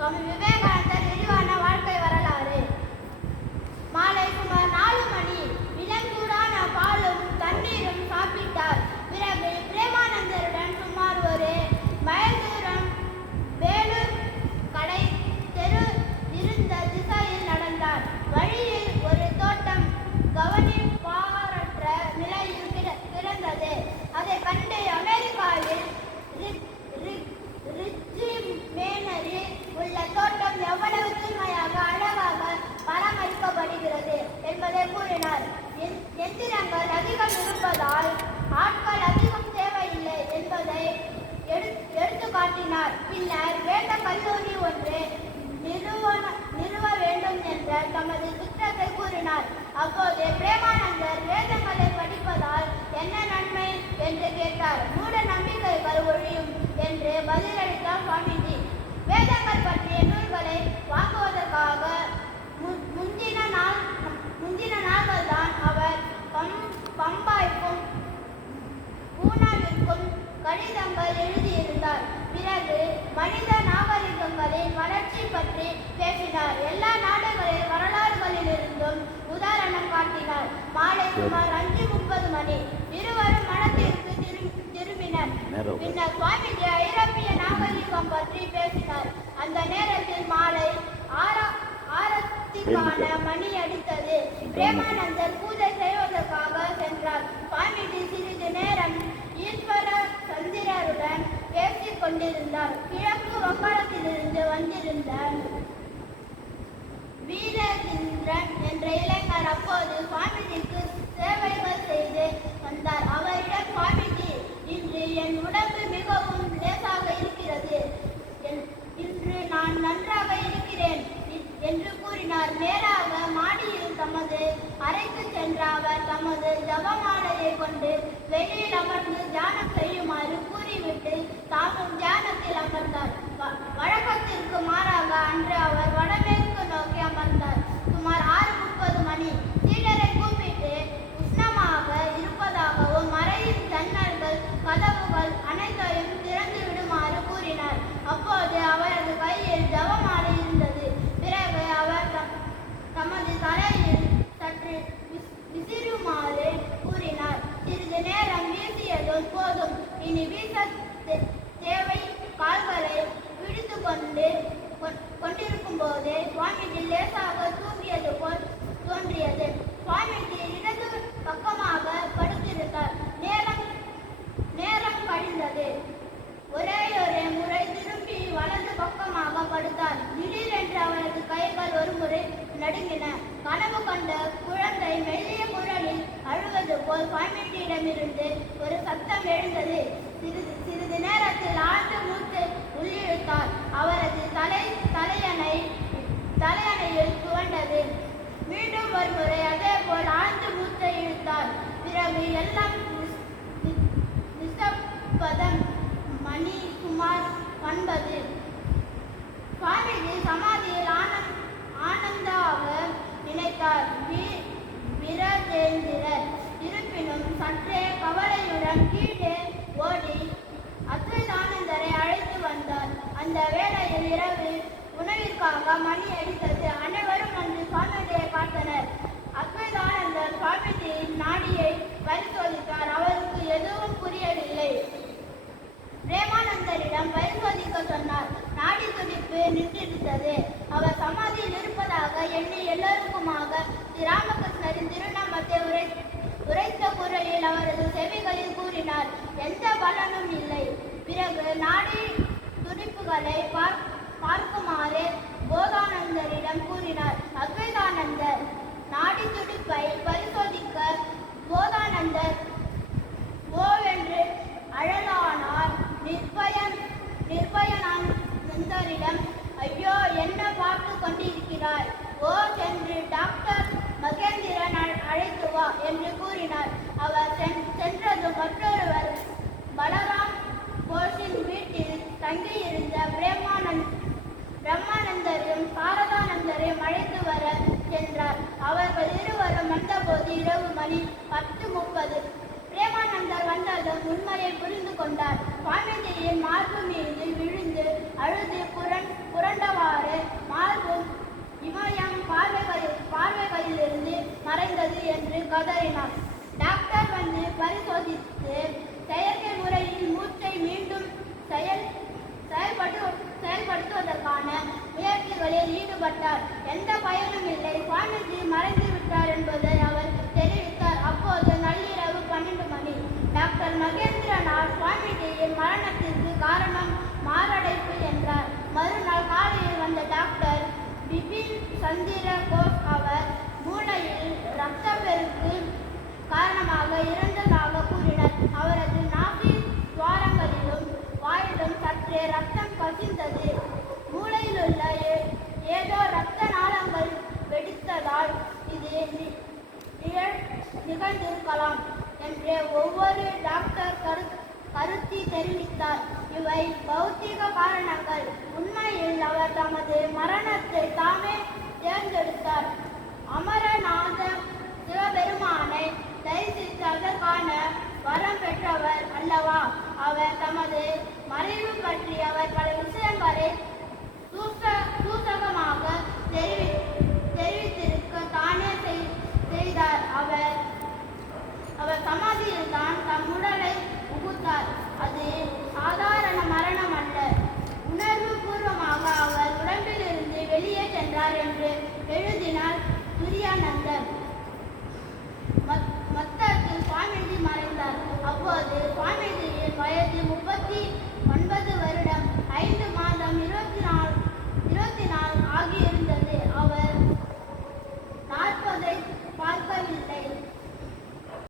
சுவாமி விவேகானந்தர் விரிவான வாழ்க்கை வரலாறு. மாலை சுமார் 4 மணி. இளஞ்சூடான பாலும் தண்ணீரும் சாப்பிட்டார். பிறகு பிரேமானந்தருடன் சுமார் 1 மைல் தூரம் வேலூர் கடை தெரு இருந்த திசையில் நடந்தார். வழியில் ஒரு தோட்டம் கவனிப்பாரற்ற நிலையில் கிடந்தது. அதை கண்டு அமெரிக்காவில் மேனரில் உள்ள தோட்டம் எவ்வளவு தூய்மையாக அழகாக பராமரிக்கப்படுகிறது என்பதை கூறினார். எந்திரங்கள் அதிகம் இருப்பதால் ஆட்கள் அதிகம் தேவையில்லை என்பதை எடுத்து காட்டினார். பின்னர் வேத கல்லூரி ஒன்று நிறுவ வேண்டும் என்ற தமது திட்டத்தை கூறினார். அப்போது பிரேமானந்தர் வேதங்களை படிப்பதால் என்ன நன்மை என்று கேட்டார். மூட நம்பிக்கைகள் ஒழியும் என்று பதிலளித்தார் சுவாமிஜி. வேதங்கள் பற்றிய நூல்களை வாங்குவதற்காக முந்தின நாள்கள் தான் அவர் பம்பாய்க்கும் பூனாவிற்கும் கடிதங்கள் எழுதியிருந்தார். பிறகு மனித நாகரிகங்களின் வளர்ச்சி பற்றி பேசினார். எல்லா நாடுகளின் வரலாறுகளிலிருந்தும் உதாரணம் காட்டினார். மாலை சுமார் 5:30 மணி. இருவரும் மனத்திற்கு திரும்பினர். பின்னர் சுவாமிஜி ஐரோப்பிய நாகரிகம் பற்றி பேசினார். அந்த நேரத்தில் மாலை ஆரத்திக்கான மணி அடித்தது. பிரேமானந்தர் பூஜை செய்வதற்காக சென்றார். சுவாமிஜி சிறிது நேரம் ஈஸ்வர சந்திரருடன் பேசிக் கொண்டிருந்தார். கிழக்கு வங்காளத்திலிருந்து வந்திருந்த வீரேந்திரன் என்ற இளைஞர் அப்போது சுவாமிஜிக்கு சேவைகள் செய்து வந்தார். அவரிடம் சுவாமிஜி, இன்று என் உடம்பு மிகவும் லேசாக இருக்கிறது. இன்று நான் நன்றாக இருக்கிறேன் என்று கூறினார். நேராக மாடியில் தமது அறைக்கு சென்ற அவர் தமது ஜபமாலையை கொண்டு வெளியில் அமர்ந்து தியானம் செய்யுமாறு கூறிவிட்டு தாமும் தியானத்தில் அமர்ந்தார். வழக்கத்திற்கு மாறாக அன்று அவர் வடமேற்கு நோக்கி அமர்ந்தார். சுமார் 6:30 மணி. சீடரை கூப்பிட்டு உஷ்ணமாக இருப்பதாகவும் அறையின் ஜன்னல்கள் கதவுகள் அனைத்தையும் திறந்து விடுமாறு கூறினார். அப்போது அவரது கையில் ஜபமாலை இருந்தது. பிறகு அவர் தமது தலையில் சற்று விசிறுமாறு கூறினார். சிறிது நேரம் வீசியதும் போதும், இனி வீச தேவை. கால்களை பிடித்து கொண்டிருக்கும் போது சுவாமிஜி லேசாக தூங்கியது போல் தோன்றியது. சுவாமிஜி இடது பக்கமாக படுத்திருந்தார். நேரம் கழிந்தது. ஒரே முறை திரும்பி வலது பக்கமாக படுத்தார். திடீரென்று அவரது கைகள் ஒரு முறை நடுங்கின. கனவு கண்ட குழந்தை மெல்லிய குரலில் அழுவது போல் சுவாமிஜியிடமிருந்து ஒரு சத்தம் எழுந்தது. சிறிது நேரத்தில் ஆழ்ந்த மூச்சு உள்ளிழுத்தார். அவரது தலையணையில் துவண்டது. மீண்டும் ஒரு முறை அதே போல் ஆழ்ந்த மூச்சை இழுத்தார். பிறகு எல்லாம் நிசப்தம். மணி சுமார் 9. சுவாமிஜி சமாதியில் ஆனந்தாக நினைத்தார் வீரேந்திரர். இருப்பினும் சற்றே கவலையுடன் கீழே ஓடி அத்வைதானந்தரை அழைத்து வந்தார். அந்த வேளையில் இரவு உணவிற்காக மணி அடித்தது. அனைவரும் வந்து சுவாமிஜியை பார்த்தனர். அத்வைதானந்தர் சுவாமிஜியின் நாடியை பரிசோதித்தார். அவருக்கு எதுவும் புரியவில்லை. பிரேமானந்தரிடம் பரிசோதிக்க சொன்னார். நாடி துடிப்பு நின்றிருந்தது. அவர் சமாதியில் இருப்பதாக எண்ணி எல்லோருக்குமாக ராமகிருஷ்ணரின் திருநாமத்தை உரைத்த குரலில் அவரது செவிகளில் கூறினார். எந்த பலனும் இல்லை. பிறகு நாடி துடிப்புகளை பார்க்குமாறு போதானந்தரிடம் கூறினார். அத்வைதானந்தர் நாடி துடிப்பை பரிசோதிக்க போதானந்தர் ஓவென்று அழலானார். நிர்பயானந்தரிடம், ஐயோ, என்ன பார்த்து கொண்டிருக்கிறாய்? ஓ, சென்று டாக்டர் மகேந்திரன் அழைத்து வா என்று கூறினார். அவர் சென்றது மற்றொருவர் பலராம் கோஷின் வீட்டில் தங்கியிருந்த பிரம்மானந்தரையும் சாரதானந்தரையும் அழைத்து வர சென்றார். அவர்கள் இருவரும் வந்தபோது இரவு மணி 10:30. பிரேமானந்தர் வந்ததும் உண்மையை புரிந்து கொண்டார். சுவாமிஜியின் மார்பு மீது விழுந்து அழுது புரண்டவாறு மறைந்தது என்று கதறினார். டாக்டர் வந்து பரிசோதித்து செயற்கை முறையில் மூச்சை மீண்டும் செயல்படுத்துவதற்கான முயற்சிகளில் ஈடுபட்டார். எந்த பயனும் இல்லை. சுவாமிஜி மறைந்து விட்டார் என்பதை அவர் தெரிவித்தார். அப்போது நள்ளிரவு 12 மணி. டாக்டர் மகேந்திரநாத் சுவாமிஜியின் மரணத்திற்கு காரணம் மாரடைப்பு என்றார். மறுநாள் காலையில் வந்த டாக்டர் பிபின் சந்திர கோஸ் அவர் மூளையில் இரத்தப்பெருக்கு காரணமாக இறந்ததாக கூறினார். அவரது நாசி துவாரங்களிலும் வாயிலும் சற்றே ரத்தம் கசிந்தது. மூளையிலுள்ள ஏதோ இரத்த நாளங்கள் வெடித்ததால் இது நிகழ்ந்திருக்கலாம் என்று ஒவ்வொரு டாக்டர் கருத்தி தெரிவித்தார். இவை பௌத்திக காரணங்கள். உண்மையில் அவர் தமது மரணத்தை தாமே தேர்ந்தெடுத்தார். அமரநாத சிவபெருமானை தரிசித்து அதற்கான வரம் பெற்றவர் அல்லவா அவர். தமது மறைவு பற்றி அவர் பல விஷயங்களை சூசகமாக தெரிவித்திருக்க தானே செய்தார். அவர் சமாதியில் தான் தம் உடலை புகுத்தார். அது சாதாரண மரணம் அல்ல. உணர்வு பூர்வமாக அவர் உடம்பிலிருந்து வெளியே சென்றார் என்று எழுதினார் துரியானந்தர்.